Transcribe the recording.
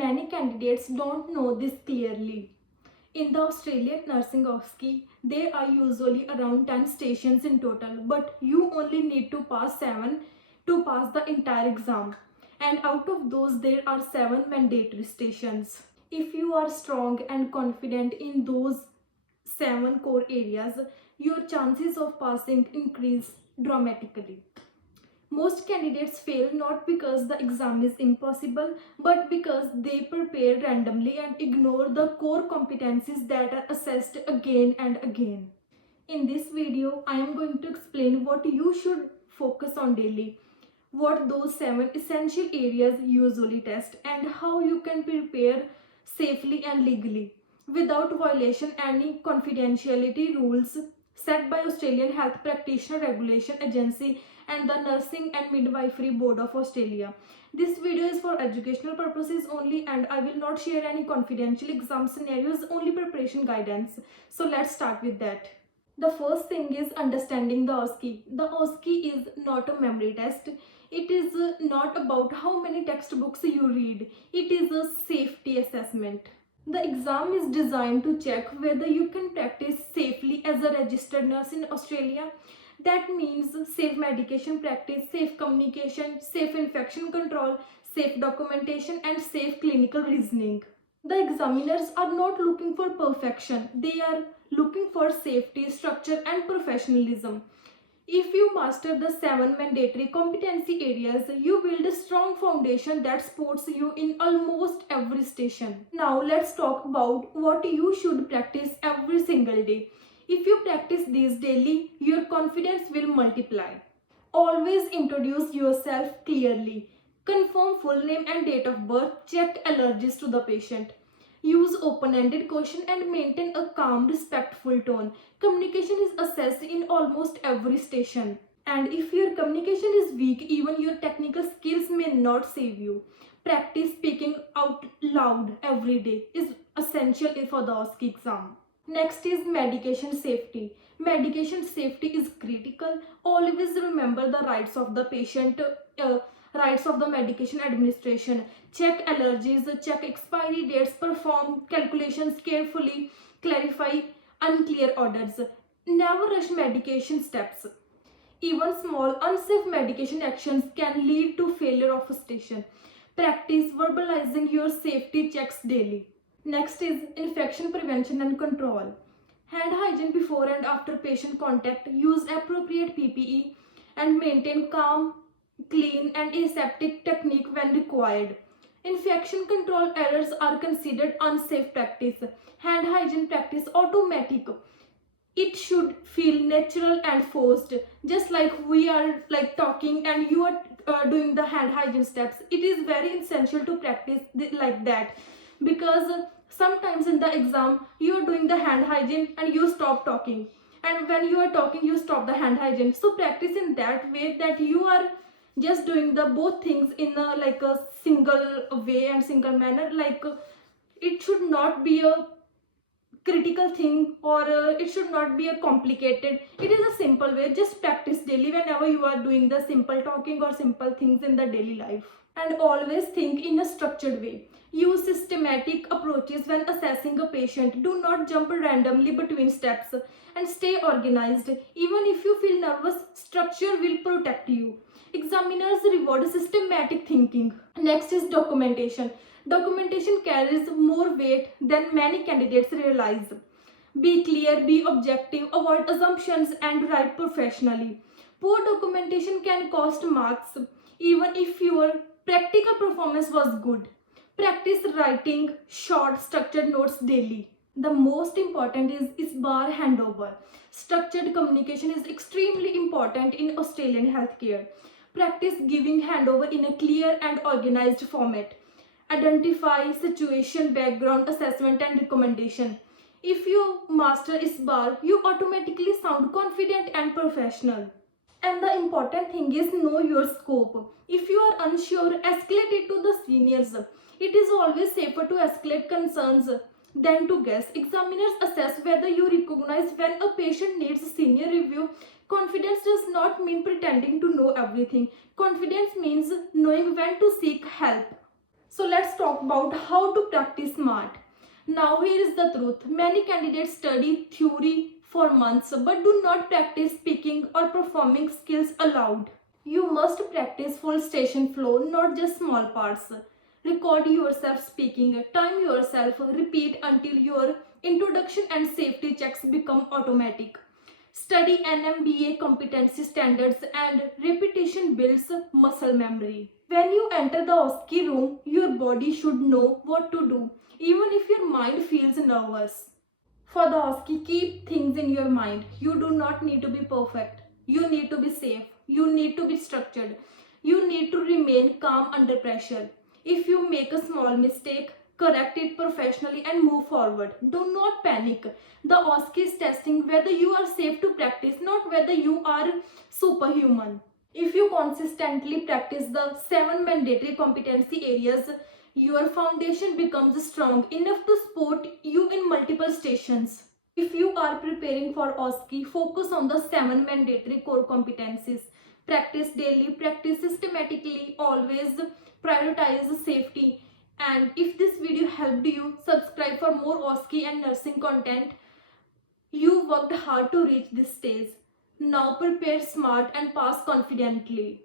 many candidates don't know this clearly. In the Australian nursing OSCE, there are usually around 10 stations in total, but you only need to pass 7 to pass the entire exam. And out of those, there are 7 mandatory stations. If you are strong and confident in those 7 core areas, your chances of passing increase dramatically. Most candidates fail not because the exam is impossible, but because they prepare randomly and ignore the core competencies that are assessed again and again. In this video, I am going to explain what you should focus on daily, what those 7 essential areas usually test, and how you can prepare safely and legally without violation any confidentiality rules set by Australian Health Practitioner Regulation Agency and the Nursing and Midwifery Board of Australia. This video is for educational purposes only and I will not share any confidential exam scenarios, only preparation guidance. So let's start with that. The first thing is understanding the OSCE. The OSCE is not a memory test. It is not about how many textbooks you read. It is a safety assessment. The exam is designed to check whether you can practice safely as a registered nurse in Australia. That means safe medication practice, safe communication, safe infection control, safe documentation, and safe clinical reasoning. The examiners are not looking for perfection. They are looking for safety, structure, and professionalism. If you master the 7 mandatory competency areas, you build a strong foundation that supports you in almost every station. Now let's talk about what you should practice every single day. If you practice these daily, your confidence will multiply. Always introduce yourself clearly. Confirm full name and date of birth. Check allergies to the patient. Use open-ended question and maintain a calm, respectful tone. Communication is assessed in almost every station. And if your communication is weak, even your technical skills may not save you. Practice speaking out loud every day is essential for the OSCE exam. Next is medication safety. Medication safety is critical. Always remember the rights of the patient, rights of the medication administration. Check allergies, check expiry dates, perform calculations carefully, clarify unclear orders. Never rush medication steps. Even small unsafe medication actions can lead to failure of a station. Practice verbalizing your safety checks daily. Next is infection prevention and control. Hand hygiene before and after patient contact. Use appropriate PPE and maintain calm, clean and aseptic technique when required. Infection control errors are considered unsafe practice. Hand hygiene practice automatic. It should feel natural and forced. Just like we are talking and you are doing the hand hygiene steps. It is very essential to practice like that. Because sometimes in the exam you are doing the hand hygiene and you stop talking, and when you are talking you stop the hand hygiene. So practice in that way that you are just doing the both things in a single way and single manner. It should not be a critical thing or it should not be a complicated. It is a simple way. Just practice daily whenever you are doing the simple talking or simple things in the daily life. And always think in a structured way. Use systematic approaches when assessing a patient. Do not jump randomly between steps and stay organized. Even if you feel nervous, structure will protect you. Examiners reward systematic thinking. Next is documentation. Documentation carries more weight than many candidates realize. Be clear, be objective, avoid assumptions and write professionally. Poor documentation can cost marks even if your practical performance was good. Practice writing short, structured notes daily. The most important is bar handover. Structured communication is extremely important in Australian healthcare. Practice giving handover in a clear and organized format. Identify situation, background, assessment and recommendation. If you master ISBAR, you automatically sound confident and professional. And the important thing is know your scope. If you are unsure, escalate it to the seniors. It is always safer to escalate concerns than to guess. Examiners assess whether you recognize when a patient needs senior review. Confidence does not mean pretending to know everything. Confidence means knowing when to seek help. So let's talk about how to practice SMART. Now here is the truth. Many candidates study theory for months but do not practice speaking or performing skills aloud. You must practice full station flow, not just small parts. Record yourself speaking, time yourself, repeat until your introduction and safety checks become automatic. Study NMBA competency standards and repetition builds muscle memory. When you enter the OSCE room, your body should know what to do, even if your mind feels nervous. For the OSCE, keep things in your mind. You do not need to be perfect. You need to be safe. You need to be structured. You need to remain calm under pressure. If you make a small mistake, correct it professionally and move forward. Do not panic. The OSCE is testing whether you are safe to practice, not whether you are superhuman. If you consistently practice the 7 mandatory competency areas, your foundation becomes strong enough to support you in multiple stations. If you are preparing for OSCE, focus on the 7 mandatory core competencies. Practice daily, practice systematically, always prioritize safety. And if this video helped you, subscribe for more OSCE and nursing content. You worked hard to reach this stage. Now prepare smart and pass confidently.